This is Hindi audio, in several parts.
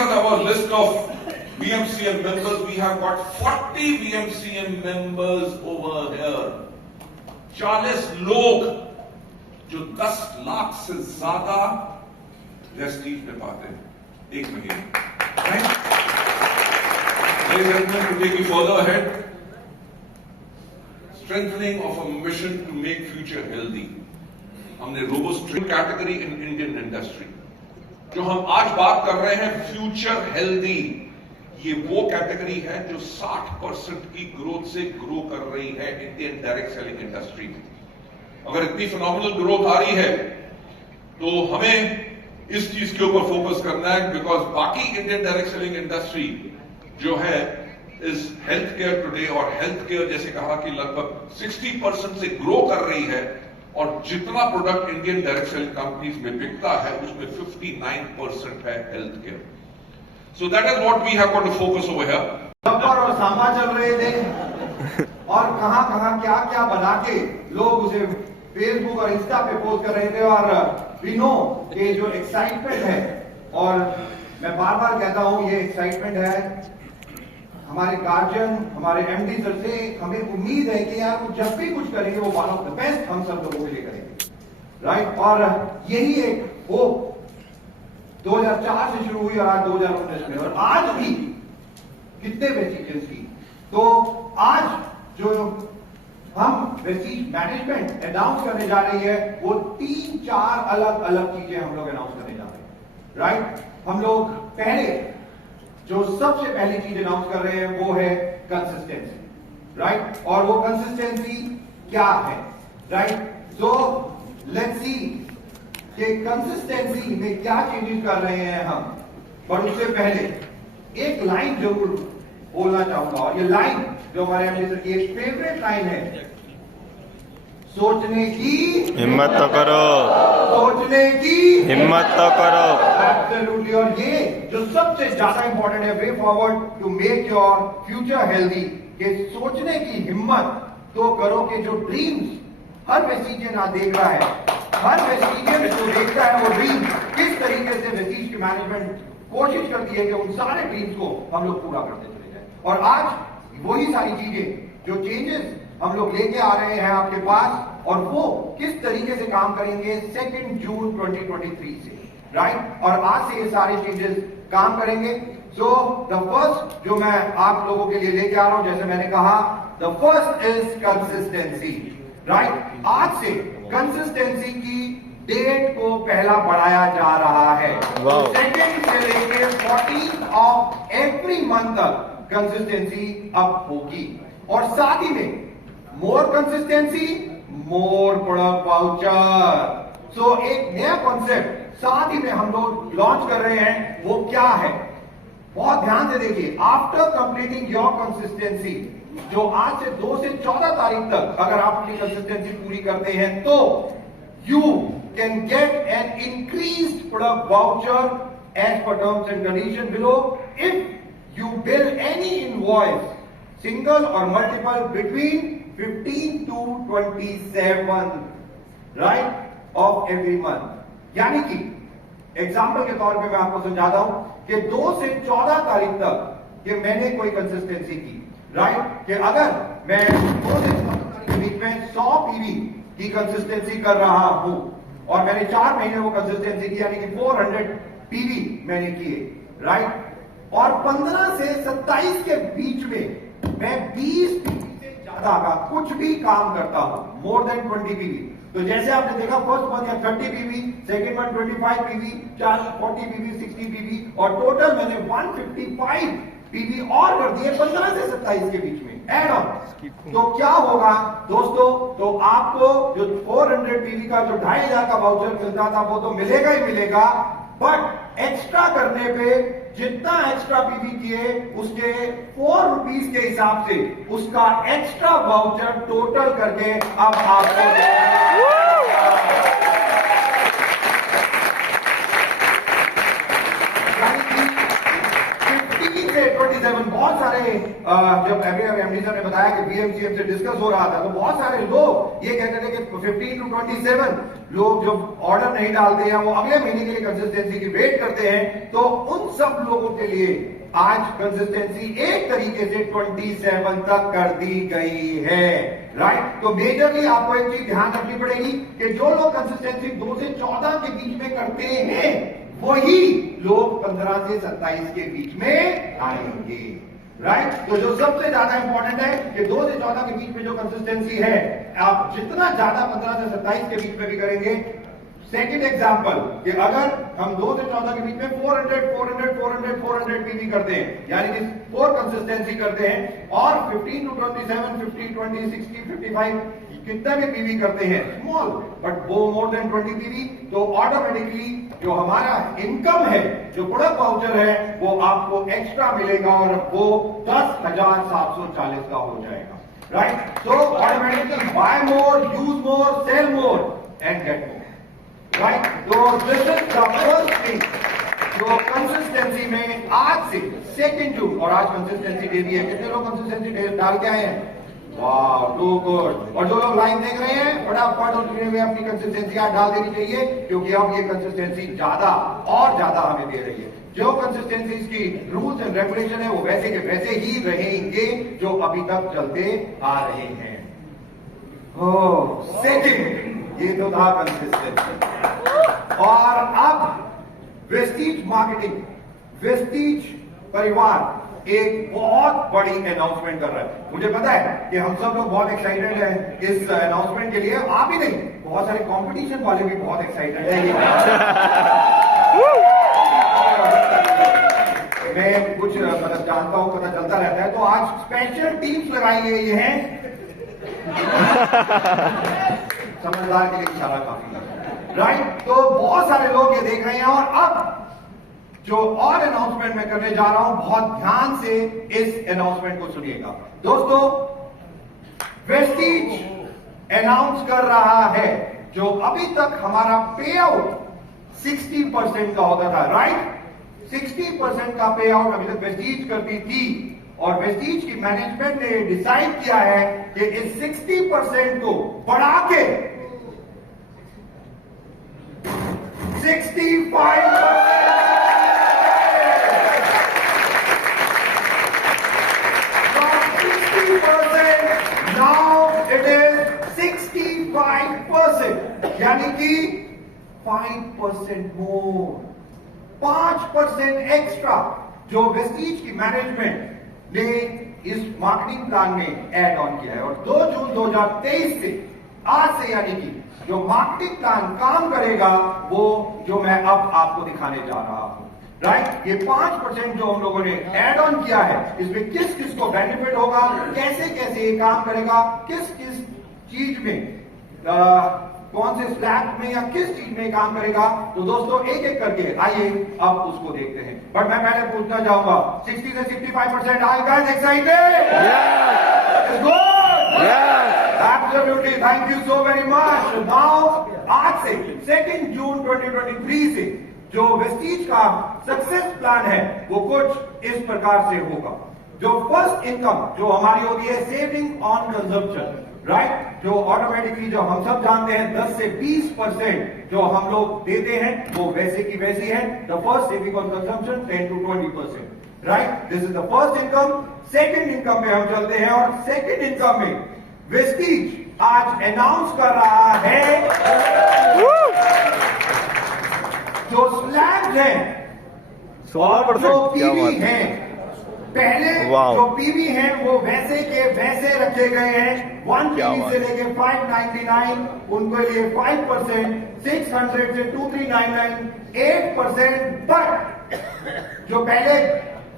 are our list of VMCM members. We have got 40 VMCM members over here. 40 लोग जो 10 लाख से ज्यादा प्रेस्टीज में पाते हैं एक महीने। Ladies and gentlemen, to take you further ahead, strengthening of a mission to make future healthy. हमने robust category in Indian industry. जो हम आज बात कर रहे हैं फ्यूचर हेल्दी, ये वो कैटेगरी है जो 60% की ग्रोथ से ग्रो कर रही है इंडियन डायरेक्ट सेलिंग इंडस्ट्री में। अगर इतनी फिनोमिनल ग्रोथ आ रही है तो हमें इस चीज के ऊपर फोकस करना है, बिकॉज बाकी इंडियन डायरेक्ट सेलिंग इंडस्ट्री जो है इस हेल्थ केयर टुडे, और हेल्थ केयर जैसे कहा कि लगभग 60% से ग्रो कर रही है, और जितना product Indian direct selling companies में बिकता है उसमें 59% है health care. So that is what we have got to focus over here. और सांबा चल रहे थे और कहां कहां क्या क्या बना के लोग उसे फेसबुक और इंस्टा पे पोस्ट कर रहे थे, और वी नो कि जो एक्साइटमेंट है, और मैं बार बार कहता हूं ये एक्साइटमेंट है हमारे गार्जियन, हमारे एमडी सर से हमें उम्मीद है कि यार वो जब भी कुछ करेंगे वो वन ऑफ द बेस्ट हम सब लोगों के लिए करेंगे, राइट। और यही एक होप 2004 से शुरू हुई और आज 2019 में, और आज भी कितने वेस्टिजेस की। तो आज जो हम वेस्टिज मैनेजमेंट अनाउंस करने जा रही है वो 3-4 अलग अलग चीजें हम लोग अनाउंस करने जा रहे हैं, राइट। हम लोग पहले जो सबसे पहली चीज अनाउंस कर रहे हैं वो है कंसिस्टेंसी, राइट। और वो कंसिस्टेंसी क्या है, राइट। सो लेट्स सी कि कंसिस्टेंसी में क्या चेंजेस कर रहे हैं हम। पर उससे पहले एक लाइन जरूर बोलना चाहूंगा, और ये लाइन जो हमारे एमडी सर की एक फेवरेट लाइन है, सोचने की हिम्मत तो करो, सोचने की हिम्मत तो करो। एब्सोल्युटली। और ये जो सबसे ज्यादा इंपॉर्टेंट है, way forward to make your future healthy, कि सोचने की हिम्मत तो करो कि जो ड्रीम्स हर वेस्टिजियन आज देख रहा है, हर वेस्टिजियन जो देखता है वो ड्रीम किस तरीके से वेस्टिज की मैनेजमेंट कोशिश करती है कि उन सारे ड्रीम्स को हम लोग पूरा करते चले जाए। और आज वही सारी चीजें जो चेंजेस हम लोग लेके आ रहे हैं आपके पास, और वो किस तरीके से काम करेंगे 2 जून 2023 से, राइट। और आज से ये सारे चेंजेस काम करेंगे। सो द फर्स्ट जो मैं आप लोगों के लिए लेके आ रहा हूं, जैसे मैंने कहा, the first is consistency, right. आज से कंसिस्टेंसी की डेट को पहला बढ़ाया जा रहा है। सेकेंड से लेके 14 ऑफ एवरी मंथ तक कंसिस्टेंसी अब होगी, और साथ ही में मोर कंसिस्टेंसी मोर प्रोडक्ट वाउचर। सो एक नया कॉन्सेप्ट साथ ही में हम लोग लॉन्च कर रहे हैं, वो क्या है, बहुत ध्यान से देखिए। आफ्टर कंप्लीटिंग योर कंसिस्टेंसी, जो आज से 2 से 14 तारीख तक अगर आप अपनी कंसिस्टेंसी पूरी करते हैं, तो you can get an increased product voucher as per terms and condition below if you bill any invoice, single और multiple, between 15 to 27, right, of every month. यानी कि एग्जाम्पल के तौर पे मैं आपको समझाता हूं कि 2 से 14 तारीख तक कि मैंने कोई कंसिस्टेंसी की, राइट, कि अगर मैं 2 से 14 तारीख के बीच में 100 पीवी की कंसिस्टेंसी कर रहा हूं, और मैंने 4 महीने वो कंसिस्टेंसी की, यानी कि 400 पीवी मैंने किए, राइट। और 15 से 27 के बीच में मैं 20 पीवी से ज्यादा का कुछ भी काम करता हूं, मोर देन 20 पीवी। तो जैसे आपने देखा, फर्स्ट मंथ या 30 PV, second month 25 PV, 40 PV, 60 PV, और टोटल मैंने 155 पीवी और कर दिए 15 से 27 के बीच में एड ऑन। तो क्या होगा दोस्तों, तो आपको जो 400 पीवी का जो 2500 का वाउचर मिलता था वो तो मिलेगा ही मिलेगा, बट एक्स्ट्रा करने पे जितना एक्स्ट्रा पीवी किए उसके 4 रुपीज के हिसाब से उसका एक्स्ट्रा वाउचर टोटल करके अब आपको 15 से 27 बहुत सारे, जब एमडी सर ने बताया कि बीएमसीएम से डिस्कस हो रहा था, तो बहुत सारे लोग ये कहते थे कि 15 to 27 लोग जो ऑर्डर नहीं डालते हैं वो अगले महीने के लिए कंसिस्टेंसी की वेट करते हैं, तो उन सब लोगों के लिए आज कंसिस्टेंसी एक तरीके से 27 तक कर दी गई है, राइट। तो मेजरली आपको एक चीज ध्यान रखनी पड़ेगी कि जो लोग कंसिस्टेंसी 2 से 14 के बीच में करते हैं वही लोग 15 से 27 के बीच में आएंगे, राइट। तो जो सबसे ज्यादा इंपॉर्टेंट है कि 2 से 14 के बीच में जो कंसिस्टेंसी है, आप जितना ज्यादा 15 से 27 के बीच में भी करेंगे। सेकंड एग्जांपल कि अगर हम 2 से 14 के बीच में 400 पीवी करते हैं, यानी कि 4 कंसिस्टेंसी करते हैं, और 15 to 27, 50, 20, 60, 55 कितना भी पीवी करते हैं, स्मॉल बट वो मोर देन 20 पीवी, तो ऑटोमेटिकली जो हमारा इनकम है, जो प्रोडक्ट वाउचर है, वो आपको एक्स्ट्रा मिलेगा और वो 10,740 का हो जाएगा, right. So automatically buy more, use more, sell more and get more, right. तो this is the first thing जो कंसिस्टेंसी में आज से 2 जून, और आज कंसिस्टेंसी डे भी है। कितने लोग कंसिस्टेंसी डे डाल के आए हैं? वाह, टू गुड। और जो लोग लाइन देख रहे हैं, फटाफट अपनी कंसिस्टेंसी आज डाल देनी चाहिए, क्योंकि अब ये कंसिस्टेंसी ज्यादा और ज्यादा हमें दे रही है। जो कंसिस्टेंसी की रूल्स एंड रेगुलेशन है वो वैसे के वैसे ही रहेंगे जो अभी तक चलते आ रहे हैं। सेकंड, ये तो था कंसिस्टेंसी। और अब वेस्टीज मार्केटिंग, वेस्टीज परिवार एक बहुत बड़ी अनाउंसमेंट कर रहा है। मुझे पता है कि हम सब लोग बहुत एक्साइटेड हैं इस अनाउंसमेंट के लिए, आप ही नहीं, बहुत सारे कंपटीशन वाले भी बहुत एक्साइटेड हैं। मैं कुछ मतलब जानता हूं, पता चलता रहता है, तो आज स्पेशल टीम्स लगाई गई हैं। समझदार के लिए इशारा काफी, राइट। तो बहुत सारे लोग ये देख रहे हैं, और अब जो और अनाउंसमेंट मैं करने जा रहा हूं, बहुत ध्यान से इस अनाउंसमेंट को सुनिएगा दोस्तों। वेस्टीज अनाउंस कर रहा है जो अभी तक हमारा पे आउट 60% का होता था, राइट। 60% का पे आउट अभी तक वेस्टीज करती थी, और वेस्टीज की मैनेजमेंट ने डिसाइड किया है कि इस 60% को बढ़ा के 65% now it is 65%, यानी कि 5% मोर, 5% एक्स्ट्रा जो वेस्टीज की मैनेजमेंट ने इस मार्केटिंग प्लान में ऐड ऑन किया है। और 2 जून 2023 से, आज से, यानी कि जो मार्केटिंग प्लान काम करेगा वो जो मैं अब आपको दिखाने जा रहा हूं, राइट। ये 5% जो हम लोगों ने ऐड ऑन किया है, इसमें किस किस को बेनिफिट होगा, कैसे कैसे ये काम करेगा, किस किस चीज में, कौन से स्लैब में या किस चीज में काम करेगा, तो दोस्तों एक एक करके आइए अब उसको देखते हैं। बट मैं पहले पूछना चाहूंगा, 60 से 65%, are you guys excited? Yes, good, yes, absolutely, thank you so very much. Now आज से 2 जून 2023 से जो वेस्टीज का सक्सेस प्लान है वो कुछ इस प्रकार से होगा। जो फर्स्ट इनकम जो हमारी होगी है सेविंग ऑन कंजम्पशन, राइट। जो ऑटोमेटिकली जो हम सब जानते हैं 10 से 20% जो हम लोग देते हैं वो वैसे की वैसी है। The first saving on consumption 10 to 20%, right. This is the first income. Second income पे हम चलते हैं, और सेकंड इनकम में वेस्टीज आज अनाउंस कर रहा है जो स्लैब्स हैं, 16% जो पीवी हैं, पहले जो पीवी हैं वो वैसे के वैसे रखे गए हैं। 1 पीवी से लेके 599 उनको लिए 5%, 600 से 2399 8%, बट जो पहले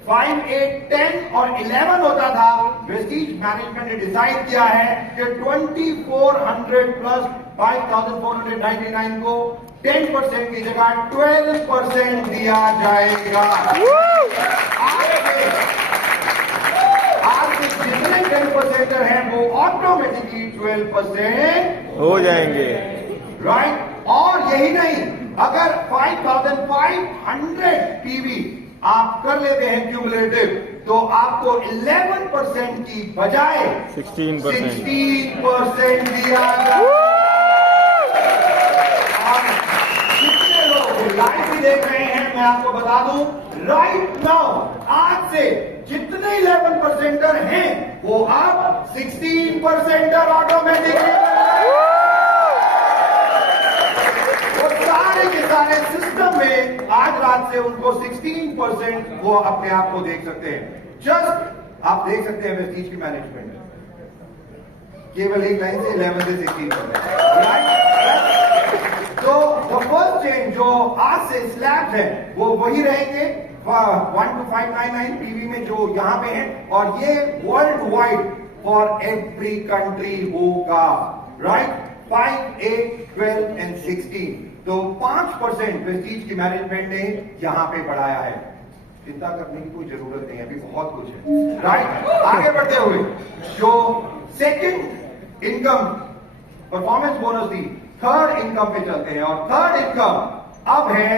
5, 8, 10 और 11 होता था, वेस्टीज मैनेजमेंट ने डिसाइड किया है कि 2400 प्लस 5499 को 10% की जगह 12% दिया जाएगा। आज जितने 10% हैं वो ऑटोमेटिकली 12% हो जाएंगे, राइट। और यही नहीं, अगर 5500 पीवी आप कर लेते हैं क्यूमुलेटिव, तो आपको 11% की बजाय 16% दिया जाए। कितने लोग लाइव भी देख रहे हैं, मैं आपको बता दूं, राइट नाउ आज से जितने 11%er हैं वो अब 16% ऑटोमेटिकली सारे के सारे सिस्टम में आज रात से उनको 16% वो अपने आप को देख सकते हैं। जस्ट आप देख सकते हैं वेस्टीज की मैनेजमेंट केवल एक लाइन से 11 से 16%, राइट। तो द फर्स्ट चेंज जो आज से स्लैब है वो वही रहेंगे 12599 पीवी में जो यहां पे है, और ये world wide for every country होगा, राइट। 5, 8, 12 एंड 16, तो 5% वेस्टीज की मैनेजमेंट ने यहां पे बढ़ाया है। चिंता करने की कोई जरूरत नहीं है, अभी बहुत कुछ है, राइट। आगे बढ़ते हुए जो सेकंड इनकम परफॉर्मेंस बोनस थी, थर्ड इनकम पे चलते हैं। और थर्ड इनकम अब है,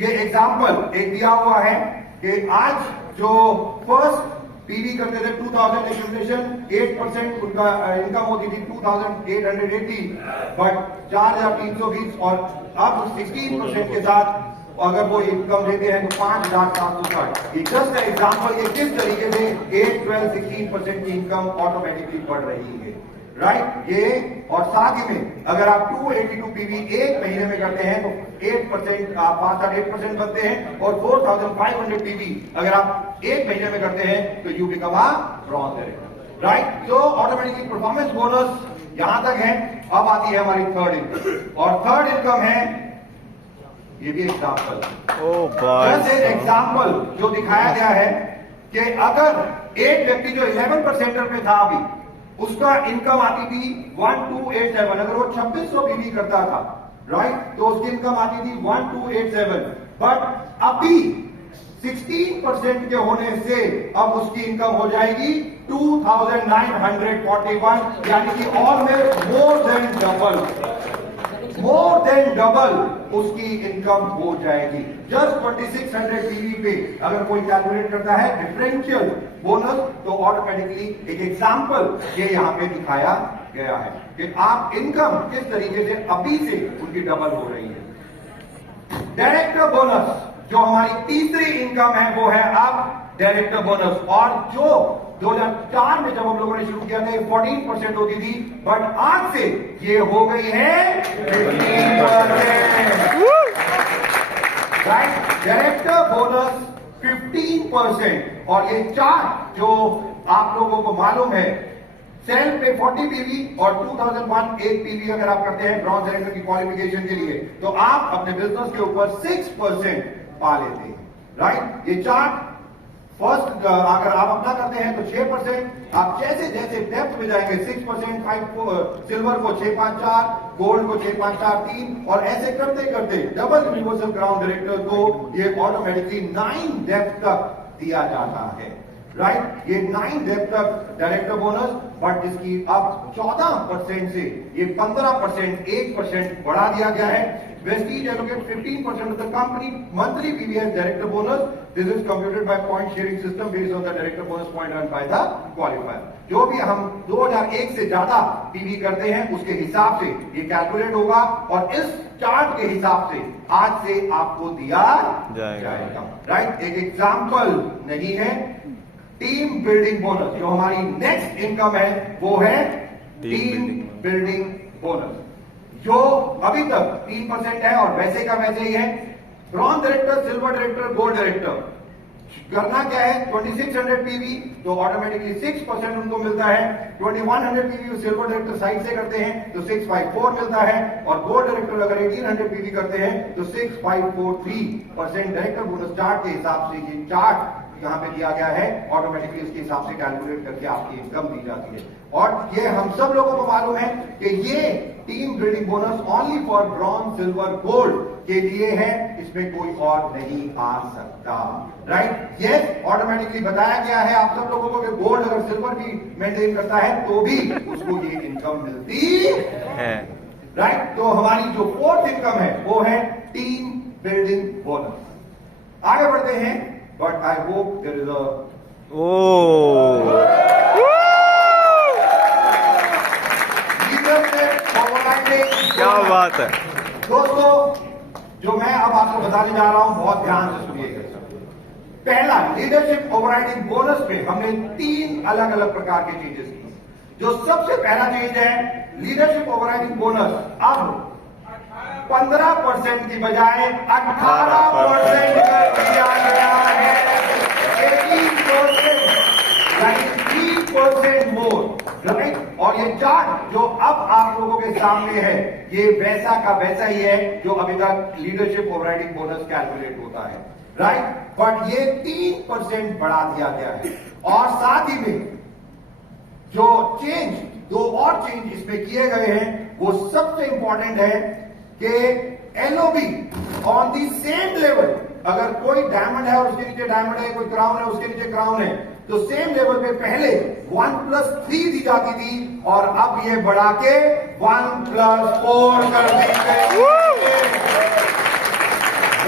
ये एग्जाम्पल एक दिया हुआ है कि आज जो फर्स्ट पीवी करते थे 2000 एक्यूमुलेशन 8% उनका इनकम होती थी 2880, बट 4320, और अब 16% के साथ अगर वो इनकम देते हैं तो 5760। ये जस्ट एग्जाम्पल, ये किस तरीके से 8, 12, 16% की इनकम ऑटोमेटिकली बढ़ रही है, राइट। ये और साथ ही में अगर आप 282 पीवी एक महीने में करते हैं तो 8% आप 8% बनते हैं, और 4500 पीवी अगर आप एक महीने में करते हैं तो you become a bronze director, right. तो ऑटोमेटिकली परफॉर्मेंस बोनस यहां तक है। अब आती है हमारी थर्ड इनकम, और थर्ड इनकम है, ये भी एग्जाम्पल, जैसे एग्जाम्पल जो दिखाया गया है कि अगर एक व्यक्ति जो 11% पे था अभी, उसका इनकम आती थी 1287, अगर वो 2600 पीवी करता था, राइट, तो उसकी इनकम आती थी 1287, बट अभी 16% के होने से अब उसकी इनकम हो जाएगी 2941, यानी कि ऑलमोस्ट मोर देन डबल उसकी इनकम हो जाएगी। जस्ट 2600 पीवी पे अगर कोई कैलकुलेट करता है डिफरेंशियल बोनस, तो ऑटोमेटिकली एक एग्जांपल ये यहां पे दिखाया गया है कि आप इनकम किस तरीके से अभी से उनकी डबल हो रही है। डायरेक्टर बोनस जो हमारी तीसरी इनकम है वो है अब डायरेक्टर बोनस, और जो 2004 में जब हम लोगों ने शुरू किया था 14% होती थी, बट आज से ये हो गई है 15%, राइट। डायरेक्टर बोनस 15%, और ये चार्ट जो आप लोगों को मालूम है, सेल पे 40 पीवी और 2001 8 पीवी अगर आप करते हैं ब्रॉन्ज डायरेक्टर की क्वालिफिकेशन के लिए, तो आप अपने बिजनेस के ऊपर 6% पा लेते हैं, राइट। ये चार्ट फर्स्ट अगर आप अपना करते हैं तो 6%, आप जैसे जैसे डेप्थ में जाएंगे 6%, 5 सिल्वर को 654, गोल्ड को 6543, और ऐसे करते करते डबल यूनिवर्सल क्राउन डायरेक्टर को ये ऑटोमेटिकली 9 डेप्थ तक दिया जाता है, राइट। ये 9 डेप्थ तक डायरेक्टर बोनस, बट इसकी अब 14% से ये 15%, 1% बढ़ा दिया गया है। Vestige allocate 15% of the company monthly PVS director bonus. This is computed by point sharing system based on the director bonus point earned by the qualifier. जो भी हम 2001 से ज्यादा पीवी करते हैं उसके हिसाब से ये कैलकुलेट होगा, और इस चार्ट के हिसाब से आज से आपको दिया जाएगा, राइट। एक एग्जाम्पल नहीं है, टीम बिल्डिंग बोनस जो हमारी नेक्स्ट इनकम है वो है टीम बिल्डिंग बोनस, जो अभी तक 3% है और वैसे का वैसे ही है। Bronze director, silver director, gold director करना क्या है, 2600 पीवी तो ऑटोमेटिकली 6% उनको मिलता है। 2100 पीवी सिल्वर डायरेक्टर साइड से करते हैं तो 654 मिलता है, और गोल्ड डायरेक्टर अगर 1800 पीवी करते हैं तो 6543% डायरेक्टर बोनस चार्ट के हिसाब से ये चार्ट यहां पे दिया गया है, ऑटोमेटिकली उसके हिसाब से कैलकुलेट करके आपकी इनकम दी जाती है। और ये हम सब लोगों को मालूम है कि ये team building bonus only for bronze, silver, gold के लिए है, इसमें कोई और नहीं आ सकता, राइट। ये ऑटोमेटिकली बताया गया है आप सब लोगों को कि गोल्ड अगर सिल्वर भी मेंटेन करता है तो भी उसको ये इनकम मिलती है, राइट। तो हमारी जो फोर्थ इनकम है वो है टीम बिल्डिंग बोनस, आगे बढ़ते हैं, but I hope there is a क्या बात है दोस्तों, जो मैं अब आपको बताने जा रहा हूं बहुत ध्यान से सुनिएगा। पहला, लीडरशिप ओवरराइडिंग बोनस में हमने 3 अलग अलग प्रकार के चेंजेस किए। जो सबसे पहला चेंज है, लीडरशिप ओवरराइडिंग बोनस अब 15% की बजाय 18% कर दिया गया है। 18%, यानी 3% मोर, राइट। और ये चार्ट जो अब आप लोगों के सामने है, ये वैसा का वैसा ही है जो अभी तक लीडरशिप ओवरराइडिंग बोनस कैलकुलेट होता है, राइट। बट ये 3% बढ़ा दिया गया है। और साथ ही में जो चेंज, 2 और चेंज इसमें किए गए हैं, वो सबसे इंपॉर्टेंट है कि LOB on the same level, अगर कोई डायमंड है और उसके नीचे डायमंड है, कोई क्राउन है उसके नीचे क्राउन है, तो सेम लेवल पे पहले 1+3 दी जाती थी और अब ये बढ़ा के 1+4 कर दी गई,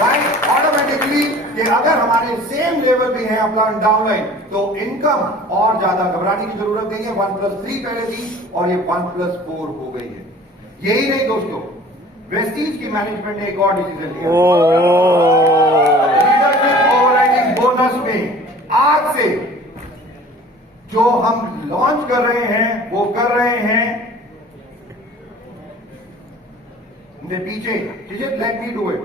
राइट। ऑटोमेटिकली कि अगर हमारे सेम लेवल भी है अपलाइन डाउनलाइन, तो इनकम और ज्यादा घबराने की जरूरत नहीं है। 1+3 पहले थी और ये 1+4 हो गई है। यही नहीं दोस्तों, वेस्टीज की मैनेजमेंट ने एक और डिसीजन लिया। लीडरशिप ओवरराइडिंग बोनस में आज से जो हम लॉन्च कर रहे हैं, वो कर रहे हैं पीछे, लेट मी डू इट।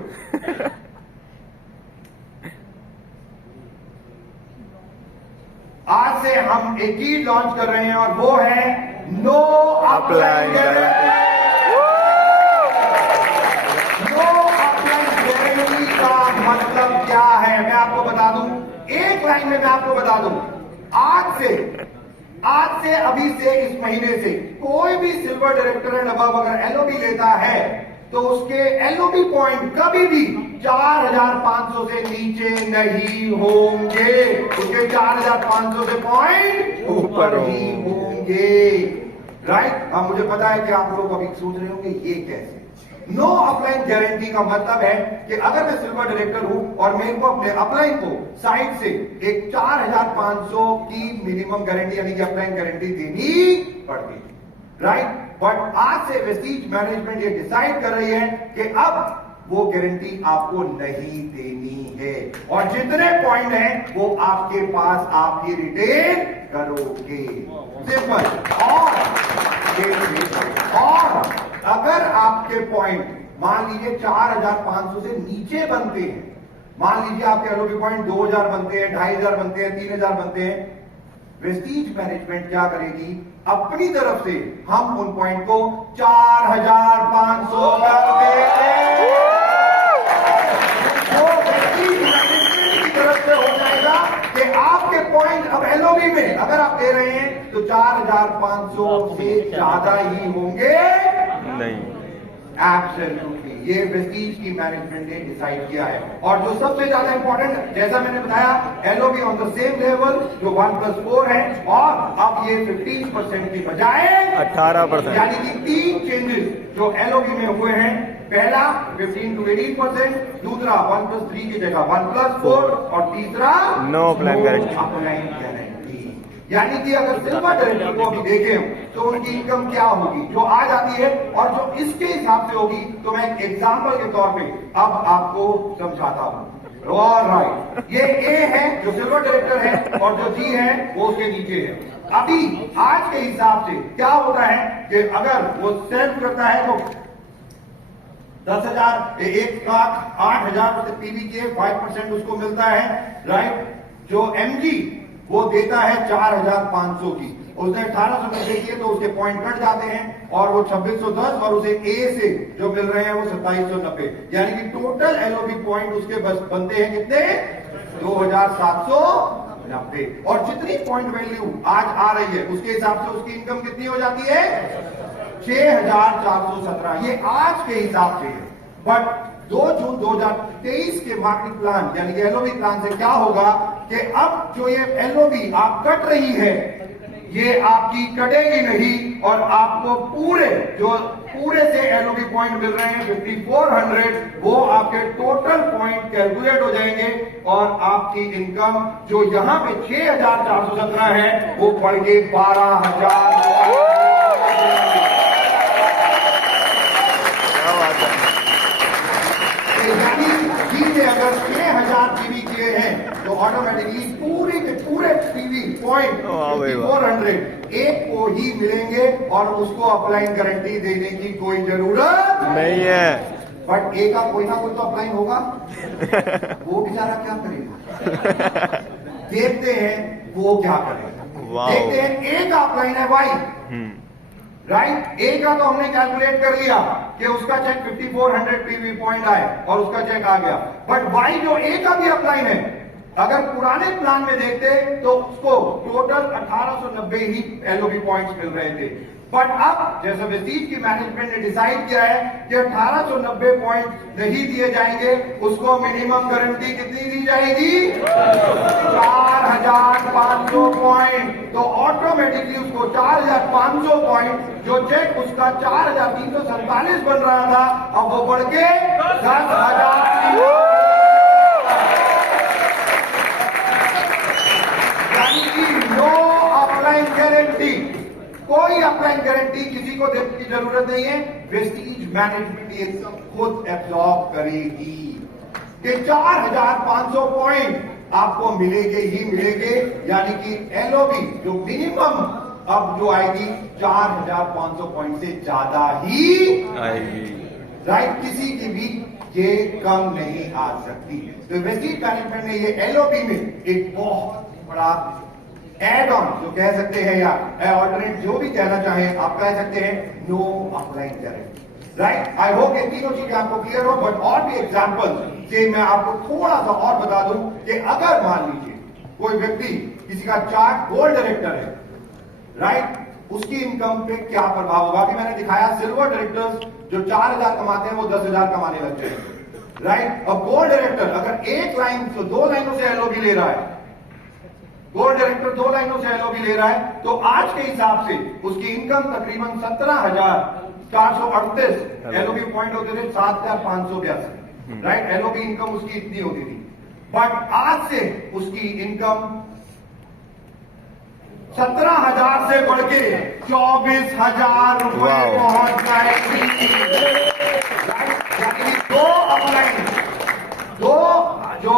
आज से हम एक ही लॉन्च कर रहे हैं और वो है no upline guarantee. No upline guarantee का मतलब क्या है, मैं आपको बता दूं, एक लाइन में मैं आपको बता दूं। आज से अभी से इस महीने से कोई भी सिल्वर डायरेक्टर एंड अबव अगर एलओबी लेता है, तो उसके एलओबी पॉइंट कभी भी 4500 से नीचे नहीं होंगे। उसके 4500 से पॉइंट ऊपर ही होंगे, राइट। अब मुझे पता है कि आप लोग अभी सोच रहे होंगे ये कैसे। नो अपलाइन गारंटी का मतलब है कि अगर मैं सिल्वर डायरेक्टर हूं और मेरे को अपने अपलाइन को साइड से एक 4500 की मिनिमम गारंटी यानी कि अपलाइन गारंटी देनी पड़ती, राइट। बट आज से वेस्टीज मैनेजमेंट ये डिसाइड कर रही है कि अब वो गारंटी आपको नहीं देनी है और जितने पॉइंट हैं वो आपके पास आप ही रिटेन करोगे, सिंपल। और अगर आपके पॉइंट मान लीजिए 4500 से नीचे बनते हैं, मान लीजिए आपके एलओबी पॉइंट 2000 बनते हैं, 2500 बनते हैं, 3000 बनते हैं, वेस्टीज मैनेजमेंट क्या करेगी, अपनी तरफ से हम उन पॉइंट को 4500 कर देंगे। वो वेस्टीज मैनेजमेंट की तरफ से हो जाएगा कि आपके पॉइंट अब एलओबी में अगर आप दे रहे हैं तो 4500 से ज्यादा ही होंगे नहीं। एब्सोल्युटली, ये वेस्टीज की मैनेजमेंट ने डिसाइड किया है। और जो सबसे ज्यादा इंपॉर्टेंट, जैसा मैंने बताया, LOB on the same level जो 1+4 है, और अब ये 15% की बजाय 18%, यानी कि 3 चेंजेस जो एलओबी में हुए हैं। पहला 15 to 18%, दूसरा 1+3 की जगह 1+4 और तीसरा नो अपलाइन गारंटी। यानी कि अगर सिल्वर डायरेक्टर को अभी देखें तो उनकी इनकम क्या होगी जो आज आती है और जो इसके हिसाब से होगी, तो मैं एक एग्जाम्पल के तौर पे अब आपको समझाता हूं। ऑलराइट, ये ए है जो सिल्वर डायरेक्टर है और जो जी है वो उसके नीचे है। अभी आज के हिसाब से क्या होता है कि अगर वो सेल्फ करता है तो 10,000 1,08,000 पीवी के 5% उसको मिलता है, राइट। जो एमजी वो देता है 4,500 की, उसने 1800 में देखिए तो उसके पॉइंट कट जाते हैं और वो 2610 और उसे ए से जो मिल रहे हैं वो 2790, यानी कि टोटल एलओबी पॉइंट उसके बस बनते हैं कितने, 2790। और जितनी पॉइंट वैल्यू आज आ रही है उसके हिसाब से उसकी इनकम कितनी हो जाती है, 6,417। ये आज के हिसाब से है। बट 2 जून 2023 के मार्केट प्लान यानी कि एलओबी प्लान से क्या होगा कि अब जो ये एलओबी आप कट रही है, ये आपकी कटेगी नहीं और आपको पूरे जो पूरे से एलओबी पॉइंट मिल रहे हैं 5400, वो आपके टोटल पॉइंट कैलकुलेट हो जाएंगे और आपकी इनकम जो यहां पे 6417 है वो बढ़ के 12000। यानी जी अगर 6000 टीवी किए हैं तो ऑटोमेटिकली पूरे के पूरे टीवी पॉइंट 400 एक को ही मिलेंगे और उसको अपलाइन गारंटी देने की कोई जरूरत नहीं है। बट ए का कोई ना कोई तो अपलाइन होगा। वो बेचारा क्या करेगा? देखते हैं वो क्या करेगा। देखते हैं ए का अपलाइन है वाई, राइट। ए का तो हमने कैलकुलेट कर लिया कि उसका चेक 5400 पीवी पॉइंट आए और उसका चेक आ गया। बट वाई जो ए का भी अपलाइन है, अगर पुराने प्लान में देखते तो उसको टोटल 1890 ही एलओबी पॉइंट्स मिल रहे थे। बट अब जैसे वेस्टीज की मैनेजमेंट ने डिसाइड किया है कि 1890 पॉइंट नहीं दिए जाएंगे, उसको मिनिमम गारंटी कितनी दी जाएगी? 4500 पॉइंट। तो ऑटोमेटिकली उसको 4500 पॉइंट, जो चेक उसका 4347 बन रहा था, अब वो बढ़ के 10,000। यानी कि नो अपलाइन गारंटी, कोई अपलाइन गारंटी किसी को देने की जरूरत नहीं है। वेस्टीज मैनेजमेंट ये सब खुद एब्जॉर्ब करेगी कि 4500 पॉइंट आपको मिलेंगे ही मिलेंगे। यानी कि एलओबी जो मिनिमम अब जो आएगी 4500 पॉइंट से ज्यादा ही आएगी, राइट। किसी की भी ये कम नहीं आ सकती। तो वेस्टीज मैनेजमेंट ने ये एलओबी में एक बहुत बड़ा एड ऑन जो कह सकते हैं या ऑल्टरनेट जो भी कहना चाहें आप कह सकते हैं, no upline guarantee, right. I hope ये तीनों चीजें आपको क्लियर हो। बट और भी एग्जांपल से मैं आपको थोड़ा सा और बता दूं कि अगर मान लीजिए कोई व्यक्ति किसी का चार्ट गोल्ड डायरेक्टर है, राइट, उसकी इनकम पे क्या प्रभाव होगा? अभी मैंने दिखाया सिल्वर डायरेक्टर्स जो 4000 कमाते हैं वो 10,000 कमाने लग जाएंगे, राइट। अब गोल्ड डायरेक्टर अगर एक लाइन तो 2 लाइनों से एलओबी ले रहा है, गोल्ड डायरेक्टर 2 लाइनों से एलओबी ले रहा है, तो आज के हिसाब से उसकी इनकम तकरीबन 17,438 एलओबी पॉइंट होते थे, 7,582, राइट। एलओबी इनकम उसकी इतनी होती थी। बट आज से उसकी इनकम 17,000 से बढ़ के 24,000 रुपए पहुंच जाएगी, राइट। 2 अपलाइन, 2 जो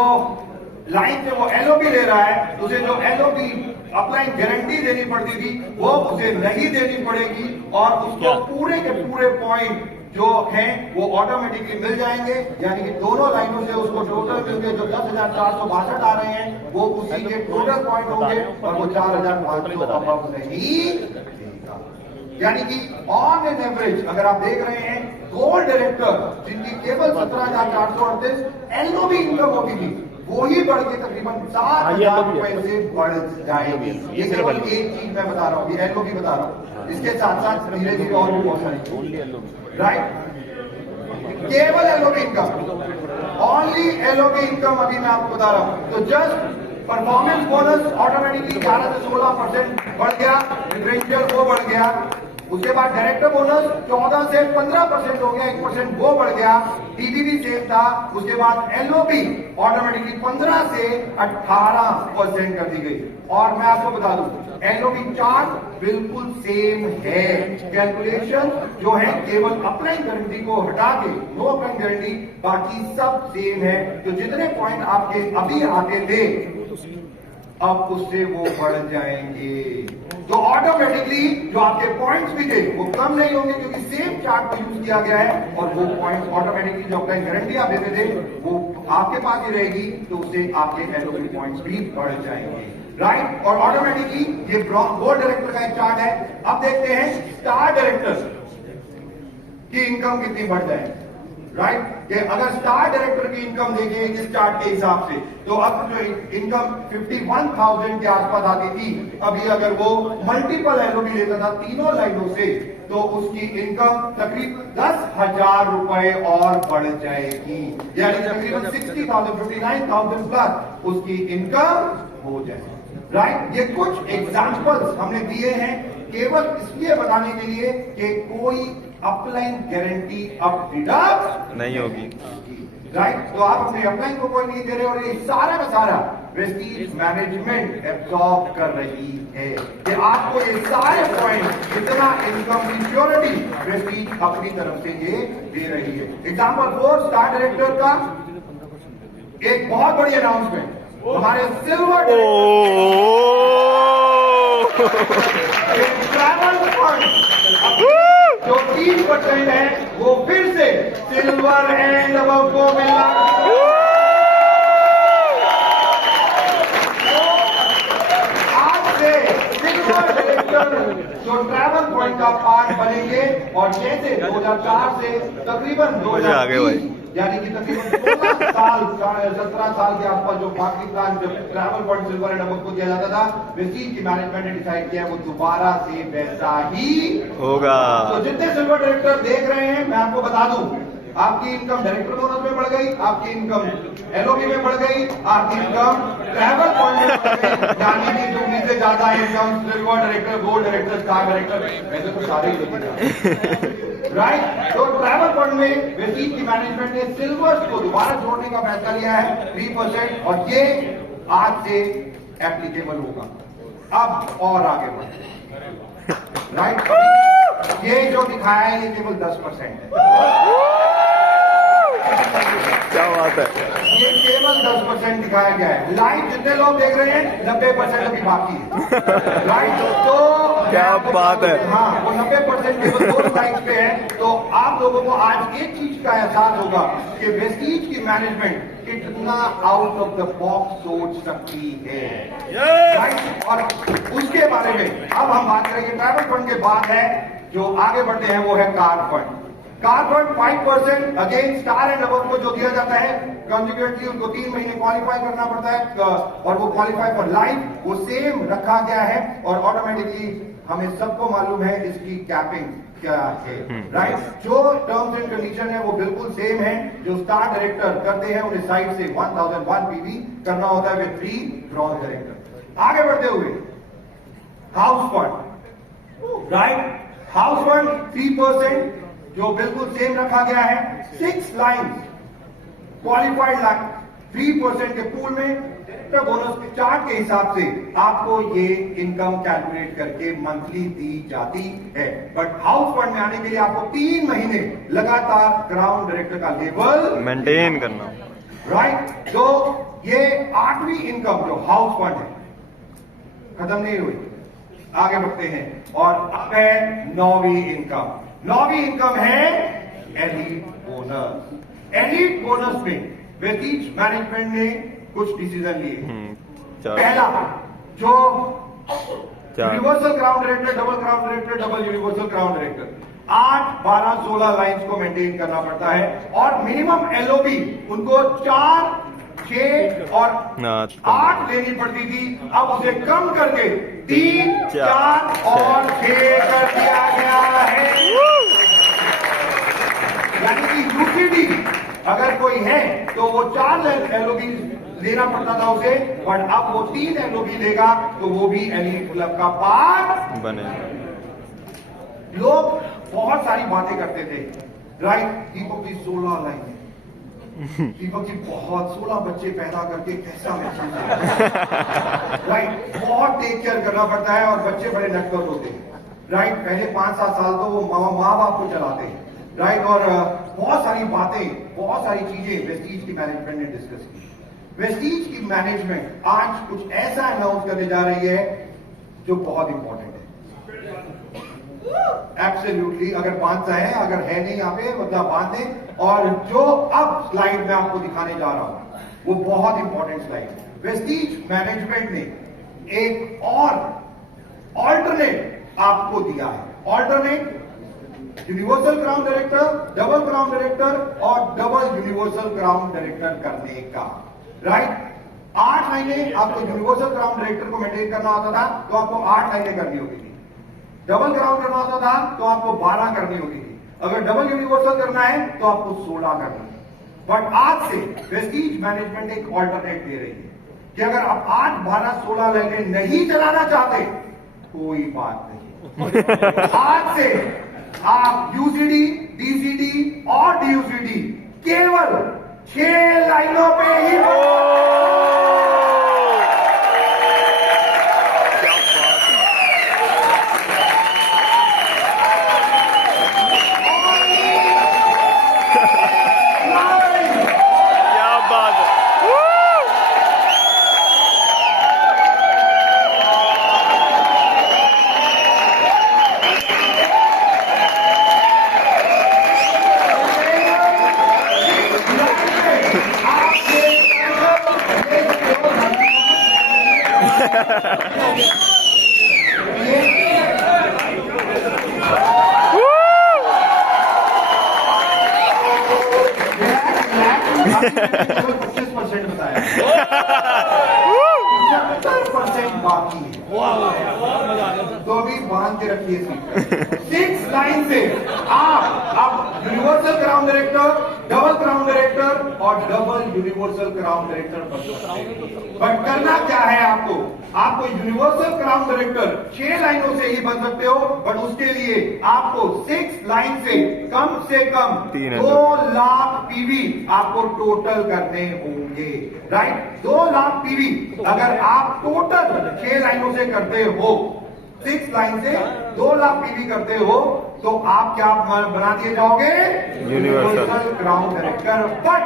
लाइन से वो एलओबी ले रहा है, उसे जो एलओबी अपलाइन गारंटी देनी पड़ती थी वो उसे नहीं देनी पड़ेगी और उसको पूरे के पूरे पॉइंट जो हैं वो ऑटोमेटिकली मिल जाएंगे। यानी कि दोनों लाइनों से उसको टोटल मिलकर जो 10,462 आ रहे हैं वो उसी के टोटल पॉइंट होंगे और वो 4,500 नहीं। यानी कि ऑन एन एवरेज अगर आप देख रहे हैं गोल्ड डायरेक्टर जिनकी केवल 17,438 एलओबी इनकम होती थी, वो ही बढ़ के तकरीबन 7,000 रुपए से बढ़ जाएगी। ये केवल एक चीज मैं बता रहा हूँ, ये एलओबी बता रहा हूँ। इसके साथ साथ धीरे धीरे और भी बहुत सारी, राइट। केवल LOB income, only LOB income अभी मैं आपको बता रहा हूँ। तो जस्ट परफॉर्मेंस बोनस ऑटोमेटिकली 11 से 16% बढ़ गया, डिफरेंशियल वो बढ़ गया। उसके बाद डायरेक्टर बोनस 14 से 15% हो गया, 1% वो बढ़ गया। टीबीबी सेम था। उसके बाद एलओबी ऑटोमेटिकली 15 से 18% कर दी गई। और मैं आपको बता दूं एलओबी चार्ट बिल्कुल सेम है। कैलकुलेशन जो है केवल अपलाइन गारंटी को हटा के, नो अपलाइन गारंटी, बाकी सब सेम है। तो जितने पॉइंट आपके अभी आते थे अब उससे वो बढ़ जाएंगे। तो ऑटोमेटिकली जो आपके पॉइंट्स भी थे वो कम नहीं होंगे क्योंकि सेम चार्ट को यूज किया गया है और वो पॉइंट्स ऑटोमेटिकली जो अपलाइन गारंटी आप देते थे वो आपके पास ही रहेगी, तो उससे आपके एलओबी पॉइंट्स भी बढ़ जाएंगे, राइट। और ऑटोमेटिकली ये गोल्ड डायरेक्टर का एक चार्ट है। अब देखते हैं स्टार डायरेक्टर की इनकम कितनी बढ़ जाए, राइट। कि अगर स्टार डायरेक्टर की इनकम देखिए इस चार्ट के हिसाब से, तो अब जो इनकम 51,000 के आसपास आती थी, अभी अगर वो मल्टीपल एलओबी लेता था तीनों लाइनों से, तो उसकी इनकम तकरीबन 10,000 रुपए और बढ़ जाएगी। यानी तकरीबन 60,000, 59,000 प्लस उसकी इनकम हो जाएगी, राइट। ये कुछ एग्जाम्पल्स हमने दिए हैं केवल इसलिए बताने के लिए कि कोई अपलाइन गारंटी अब डिडक्ट नहीं होगी। राइट। तो आप अपने अपलाइन को कोई नहीं दे रहे और ये सारा का सारा वेस्टीज मैनेजमेंट एब्सॉर्ब कर रही है कि आपको ये सारे पॉइंट इतना इनकम सिक्योरिटी वेस्टीज अपनी तरफ से ये दे रही है। एग्जाम्पल 4 स्टार डायरेक्टर का एक बहुत बड़ी अनाउंसमेंट हमारे सिल्वर ट्रैवल फंड जो 3% है वो फिर से सिल्वर एंड अबव को मिला। आज से सिल्वर डायरेक्टर जो ट्रैवल फंड का पार्ट बनेंगे और जैसे 2004 से तकरीबन 2020 यानी कि तकरीबन 16 साल 17 साल के आसपास जो पाकिस्तान जब travel fund silver and above को दिया जाता था, वेस्टीज की मैनेजमेंट ने डिसाइड किया वो दोबारा से वैसा ही होगा। तो जितने सिल्वर डायरेक्टर देख रहे हैं मैं आपको बता दूं, आपकी इनकम डायरेक्टर बोनस में बढ़ गई, आपकी इनकम एलओबी में बढ़ गई, आपकी इनकम ट्रैवल फंड में बढ़ गई। यानी कि जो से ज्यादा income silver director, gold director, star director वैसे तो सारे ही राइट। तो ट्रैवल फंड में वेस्टीज की मैनेजमेंट ने सिल्वर्स को दोबारा जोड़ने का फैसला लिया है 3% और ये आज से एप्लीकेबल होगा। अब और आगे बढ़े राइट। ये जो दिखाया है ये केवल 10% है। क्या बात है। ये केवल 10% दिखाया गया है। लाइव जितने लोग देख रहे हैं 90% अभी बाकी है। राइट। तो क्या बात है। हाँ, वो 90% केवल 2 लाइन्स पे है। तो आप लोगों को आज एक चीज का एहसास होगा कि वेस्टीज की मैनेजमेंट कितना आउट ऑफ द बॉक्स सोच सकती है। राइट। और उसके बारे में अब हम बात करेंगे। ट्रैवल फंड के बाद है जो आगे बढ़ते हैं वो है car fund. Car fund 5% again star and above को जो दिया जाता है कंजिक्यूटिवली उनको 3 महीने क्वालिफाई करना पड़ता है और वो क्वालिफाई फॉर लाइफ वो सेम रखा गया है और ऑटोमेटिकली हमें सबको मालूम है इसकी कैपिंग क्या है। राइट। जो टर्म्स एंड कंडीशन है वो बिल्कुल सेम है। जो स्टार डायरेक्टर करते हैं उन्हें साइड से 1001 पीवी करना होता है विद 3 ब्रॉन्ज डायरेक्टर। आगे बढ़ते हुए house fund. Right. House fund 3% जो बिल्कुल सेम रखा गया है। 6 लाइन्स क्वालिफाइड लाइन 3% के पूल में बोनस के चार्ट के हिसाब से आपको ये इनकम कैलकुलेट करके मंथली दी जाती है। बट हाउस फंड में आने के लिए आपको 3 महीने लगातार क्राउन डायरेक्टर का लेवल मेंटेन करना। राइट। तो ये 8वीं इनकम जो हाउस फंड है खत्म नहीं हुई, आगे बढ़ते हैं और अब है 9वीं इनकम। 9वीं इनकम है एलीट बोनस। एलीट बोनस में वेस्टीज मैनेजमेंट ने कुछ डिसीजन लिए। पहला जो universal crown director, double crown director, double universal crown director 8, 12, 16 lines को मेंटेन करना पड़ता है और मिनिमम एलओबी उनको 4, 6 और 8 लेनी पड़ती थी। अब उसे कम करके 3, 4 और 6 कर दिया गया है। यानी कि यूसीडी अगर कोई है तो वो 4 एलओबी लेना पड़ता था उसे, बट अब वो 3 एलओबी लेगा तो वो भी एलीट क्लब का पार्ट बने। लोग बहुत सारी बातें करते थे। राइट। दीपक जी 16 लाइन, दीपक जी बहुत 16 बच्चे पैदा करके कैसा महसूस राइट। बहुत टेक केयर करना पड़ता है और बच्चे बड़े नटवर होते हैं। राइट। पहले 5-7 साल तो वो माँ बाप को चलाते हैं। राइट। और बहुत सारी बातें, बहुत सारी चीजें वेस्टीज की मैनेजमेंट ने डिस्कस की। वेस्टीज की मैनेजमेंट आज कुछ ऐसा अनाउंस करने जा रही है जो बहुत इंपॉर्टेंट है। एब्सोल्युटली। अगर बांधता है, अगर है नहीं यहाँ पे मतलब बांध दें। और जो अब स्लाइड में आपको दिखाने जा रहा हूं वो बहुत इंपॉर्टेंट स्लाइड है। वेस्टीज मैनेजमेंट ने एक और ऑल्टरनेट आपको दिया है। Alternate universal crown director, double crown director और डबल यूनिवर्सल क्राउन डायरेक्टर करने का। राइट। 8 लाइनें आपको यूनिवर्सल क्राउन डायरेक्टर को मेंटेन करना होता था तो आपको 8 लाइनें करनी होती थी। डबल क्राउन करना होता था तो आपको 12 करनी होती थी। अगर डबल यूनिवर्सल करना है तो आपको 16 करना है। बट आज से वेस्टीज मैनेजमेंट एक ऑल्टरनेट दे रही है कि अगर आप 8, 12, 16 लाइनें नहीं चलाना चाहते कोई बात नहीं। आज से आप यूसीडी, डीसीडी और डीयूसीडी केवल 6 लाइनों पे ही क्या बात है। %, बताया 75% बाकी है, तो अभी बांध के रखिए सीट। 6 लाइन से आप अब universal crown director, double crown director और डबल यूनिवर्सल क्राउन डायरेक्टर बन सकते हैं। बट करना क्या है आपको यूनिवर्सल क्राउन डायरेक्टर 6 लाइनों से ही बन सकते हो, बट उसके लिए आपको 6 लाइन से कम 2 लाख पीवी आपको टोटल करने होंगे, राइट। 2 लाख पीवी अगर आप टोटल 6 लाइनों से करते हो, 6 लाइन से 2 लाख पीवी करते हो, तो आप क्या बना दिए जाओगे, यूनिवर्सल क्राउन डायरेक्टर। बट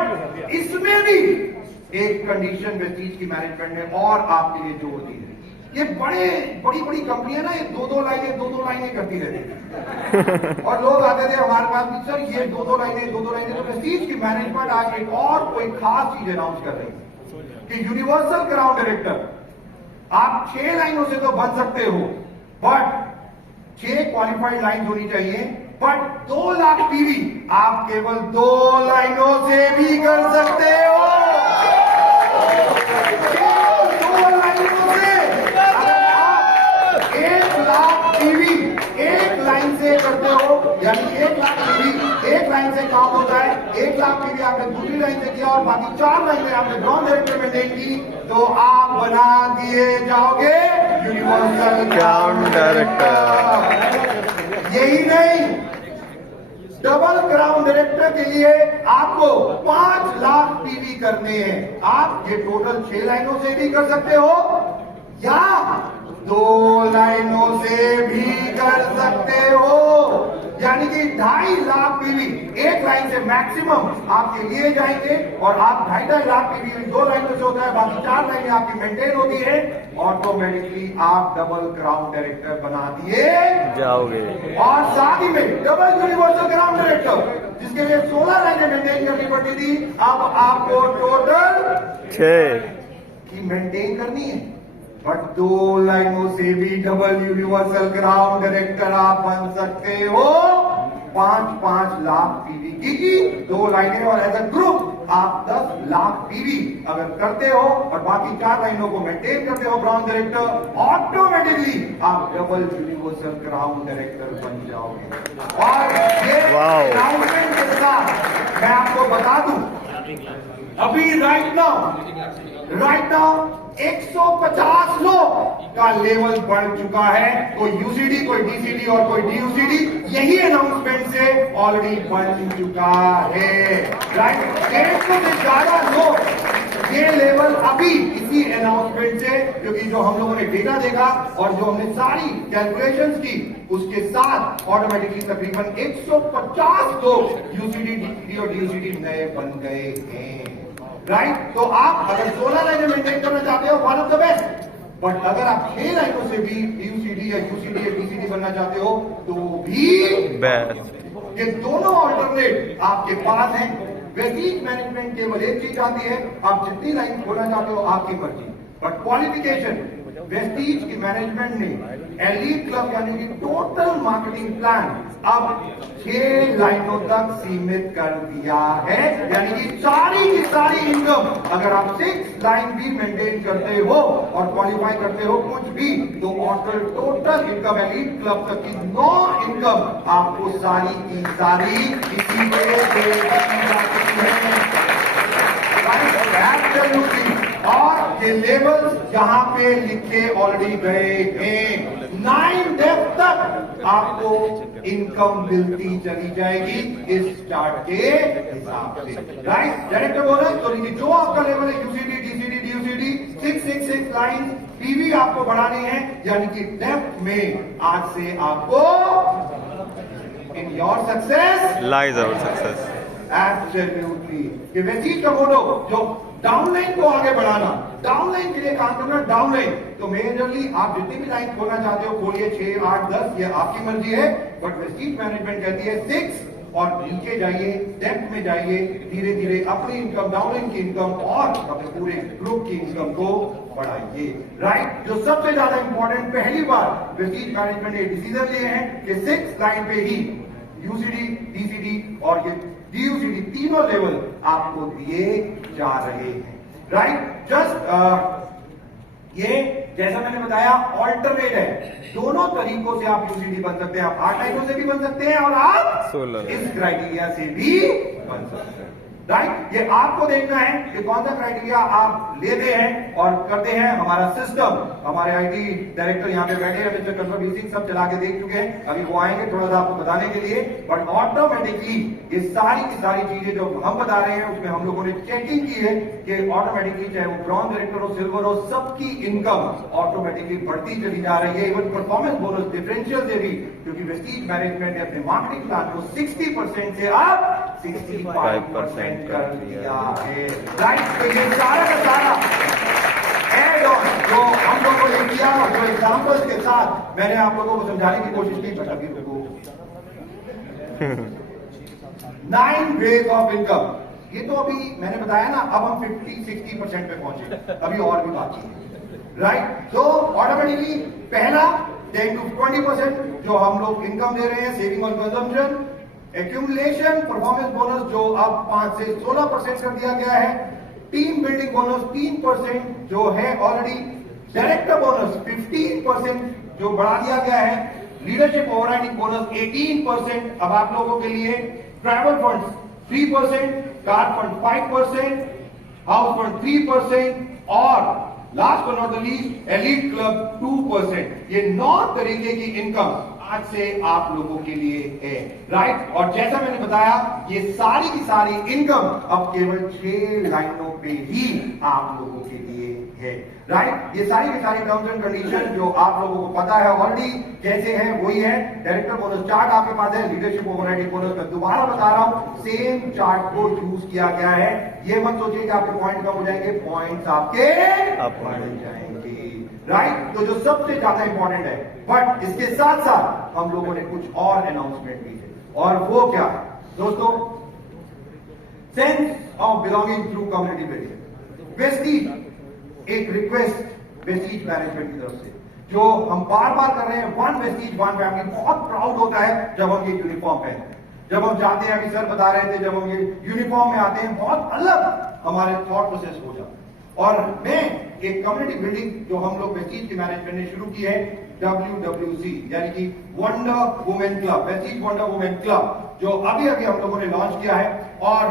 इसमें भी एक कंडीशन वेस्टीज की मैनेजमेंट ने और आपके लिए जोड़ दी है। ये बड़ी कंपनियां ना, ये 2-2 लाइनें करती रहती है और लोग आते थे हमारे पास भी, सर ये 2-2 लाइनें। तो वेस्टीज की मैनेजमेंट आज एक और कोई खास चीज अनाउंस कर रही है कि यूनिवर्सल क्राउन डायरेक्टर आप 6 लाइनों से तो बन सकते हो, बट 6 क्वालिफाइड लाइन होनी चाहिए, बट 2 लाख पीवी आप केवल 2 लाइनों से भी कर सकते हो। 2 लाइनों से अगर आप 1 लाख पीवी 1 लाइन से करते हो, यानी 1 लाख पीवी 1 लाइन से काउंट होता है। 1 लाख पीवी आपने दूसरी लाइन से किया और बाकी 4 लाइनें आपने ग्राउंड डायरेक्टर में नहीं की, तो आप बना दिए जाओगे यूनिवर्सल क्राउन डायरेक्टर। यही नहीं, डबल क्राउन डायरेक्टर के लिए आपको 5 लाख पीवी करने हैं। आप ये टोटल 6 लाइनों से भी कर सकते हो या 2 लाइनों से भी कर सकते हो, यानी कि 2.5 लाख पीवी 1 लाइन से मैक्सिमम आपके लिए जाएंगे और आप 2.5 लाख पीवी 2 लाइनों से होता है, बाकी 4 लाइनें आपकी मेंटेन होती है, ऑटोमेटिकली आप डबल क्राउन डायरेक्टर बना दिए जाओगे। और साथ ही में डबल यूनिवर्सल क्राउन डायरेक्टर जिसके लिए 16 लाइनें मेंटेन करनी पड़ती थी, अब आपको टोटल 6 की मेंटेन करनी है, बट 2 लाइनों से भी डबल यूनिवर्सल क्राउन डायरेक्टर आप बन सकते हो। 5-5 लाख पीवी की 2 लाइनें और एज अ ग्रुप आप 10 लाख पीवी अगर करते हो और बाकी 4 लाइनों को मेंटेन करते हो क्राउन डायरेक्टर, ऑटोमेटिकली आप डबल यूनिवर्सल क्राउन डायरेक्टर बन जाओगे। और ये अनाउंसमेंट के साथ मैं आपको बता दूं, अभी राइट नाउ 150 लोग का लेवल बढ़ चुका है। कोई यूसीडी, कोई डीसीडी और कोई डीयूसीडी यही अनाउंसमेंट से ऑलरेडी बन चुका है, राइट। 150 से ज्यादा लोग ये लेवल अभी इसी अनाउंसमेंट से, क्योंकि जो हम लोगों ने डेटा देखा और जो हमने सारी कैलकुलेशंस की उसके साथ ऑटोमेटिकली तकरीबन 150 लोग यूसीडी, डीसीडी और डीयूसीडी नए बन गए हैं, राइट। तो आप अगर 16 लाइनें मेंटेन करना चाहते हो, one of the best, but अगर आप 6 लाइनों से भी डीयूसीडी या यूसीडी या डीसीडी बनना चाहते हो तो भी बेस्ट। ये दोनों ऑल्टरनेट आपके पास हैं। वेस्टीज मैनेजमेंट केवल एक चीज चाहती है, आप जितनी लाइन खोलना चाहते हो आपकी मर्जी, बट क्वालिफिकेशन वेस्टीज की मैनेजमेंट ने एलीट क्लब यानी कि टोटल मार्केटिंग प्लान अब 6 लाइनों तक सीमित कर दिया है, यानी कि सारी की सारी इनकम अगर आप 6 लाइन भी मेंटेन करते हो और क्वालिफाई करते हो कुछ भी, तो टोटल इनकम एलीट क्लब तक की 9 इनकम आपको सारी की सारी इसी पे दे दी जाती है। और ये लेवल्स यहां पे लिखे ऑलरेडी गए हैं। 9 डेप्थ तक आपको इनकम मिलती चली जाएगी इस चार्ट के हिसाब से, राइट। डायरेक्टर बोनस तो जो आपका लेवल है यूसीडी, डीसीडी, डीयूसीडी 666 लाइन पीवी आपको बढ़ानी है, यानी कि डेप्थ में आज से आपको in your success lies our success. Absolutely. ये वेस्टीज का मोटो जो डाउनलाइन को आगे बढ़ाना, डाउनलाइन के लिए काम करना, डाउनलाइन तो मेजरली आप जितनी भी लाइन खोलना चाहते हो खोलिए, 6, 8, 10 ये आपकी मर्जी है, बट वेस्टीज मैनेजमेंट कहती है 6 और नीचे जाइए, डेप्थ में जाइए, धीरे धीरे अपनी इनकम, डाउनलाइन की इनकम और अपने पूरे ग्रुप की इनकम को बढ़ाइए, राइट। जो सबसे ज्यादा इंपॉर्टेंट पहली बार वेस्टीज मैनेजमेंट ने डिसीजन लिए हैं कि 6 लाइन पे ही यूसीडी, डीसीडी और ये डीयूसीडी तीनों लेवल आपको दिए जा रहे हैं, राइट। जस्ट ये जैसा मैंने बताया ऑल्टरनेट है, दोनों तरीकों से आप यूसीडी बन सकते हैं, आप 8 लाइनों से भी बन सकते हैं और आप 16 इस क्राइटेरिया से भी बन सकते हैं, राइट। ये आपको देखना है कि कौन सा क्राइटेरिया आप लेते हैं और करते हैं। हमारा सिस्टम, हमारे आईटी डायरेक्टर यहाँ पे बैठे हैं, मिस्टर कन्फर्म सिंह, सब चला के देख चुके हैं, अभी वो आएंगे थोड़ा सा आपको बताने के लिए, बट ऑटोमेटिकली ये सारी की सारी चीजें जो हम बता रहे हैं उसमें हम लोगों ने चेकिंग की है कि ऑटोमेटिकली चाहे वो ब्रॉन्ज डायरेक्टर हो, सिल्वर हो, सबकी इनकम ऑटोमेटिकली बढ़ती चली जा रही है, इवन परफॉर्मेंस बोनस डिफरेंशियल से भी, क्योंकि वेस्टीज मैनेजमेंट ने अपने मार्केटिंग प्लान को 60% से अब 65% कर दिया है, राइट। तो ये सारा का सारा एड ऑन जो हम लोगों ने किया और जो एग्जांपल्स के साथ मैंने आप लोगों को समझाने की कोशिश की, बट अभी तो 9 वेज ऑफ इनकम, ये तो अभी मैंने बताया ना, अब हम 50-60% पे पहुंचे, अभी और भी बाकी है, राइट। तो ऑटोमेटिकली पहला 10 to 20% जो हम लोग इनकम दे रहे हैं, सेविंग और कंजम्पशन, एक्यूमुलेशन, परफॉर्मेंस बोनस जो अब 5 से 16% कर दिया गया है, टीम बिल्डिंग बोनस 3% जो है ऑलरेडी, डायरेक्टर बोनस 15% जो बढ़ा दिया गया है, लीडरशिप ओवरराइडिंग बोनस 18% अब आप लोगों के लिए, travel fund 3%, car fund 5%, house fund 3% और last but not the least elite club 2%। ये 9 तरीके की इनकम आज से आप लोगों के लिए है, राइट। और जैसा मैंने बताया ये सारी की सारी इनकम अब केवल 6 लाइनों पे ही आप लोगों के लिए है, राइट। ये सारी की सारी टर्म्स एंड कंडीशन जो आप लोगों को पता है ऑलरेडी जैसे है वही है। डायरेक्टर बोनस चार्ट आपके पास है, लीडरशिप ओवरराइडिंग बोनस मैं दोबारा बता रहा हूं, सेम चार्ट को यूज किया गया है। ये मत सोचिए कि आपके पॉइंट कम हो जाएंगे, पॉइंट्स आपके बढ़ जाएंगे, राइट। तो जो सबसे ज्यादा इंपॉर्टेंट है, बट इसके साथ साथ हम लोगों ने कुछ और अनाउंसमेंट भी है, और वो क्या है दोस्तों, sense of belonging through community building. Vestige एक रिक्वेस्ट वेस्टीज मैनेजमेंट की तरफ से जो हम बार बार कर रहे हैं, वन वेस्टीज वन फैमिली, बहुत प्राउड होता है जब हम ये यूनिफॉर्म पहनते हैं, जब हम जाते हैं, अभी सर बता रहे थे, जब हम ये यूनिफॉर्म में आते हैं बहुत अलग हमारे थॉट प्रोसेस हो जाता है। और मैं एक कम्युनिटी बिल्डिंग जो हम लोग वेस्टीज की मैनेजमेंट ने शुरू की है, WWC यानी कि wonder women club, Vestige wonder women club, जो अभी अभी हम लोगों ने लॉन्च किया है, और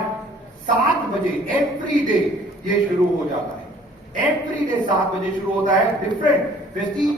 7 बजे एवरी डे ये शुरू हो जाता है, एवरी डे 7 बजे शुरू होता है। Different Vestige